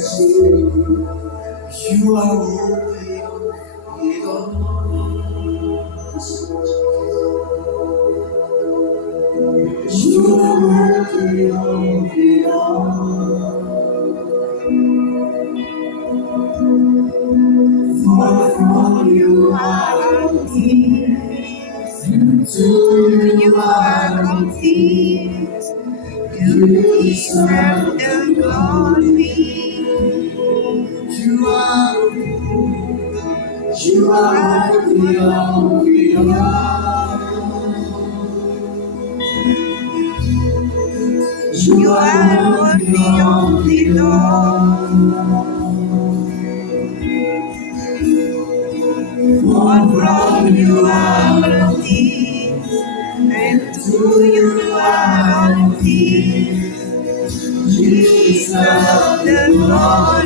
You are worthy of it all. You are worthy of it all. For from you are all things, and to you are all things. You deserve the glory. You are worthy of it all. You are worthy of it all. For from you are all things, and to you are all things. You deserve the glory.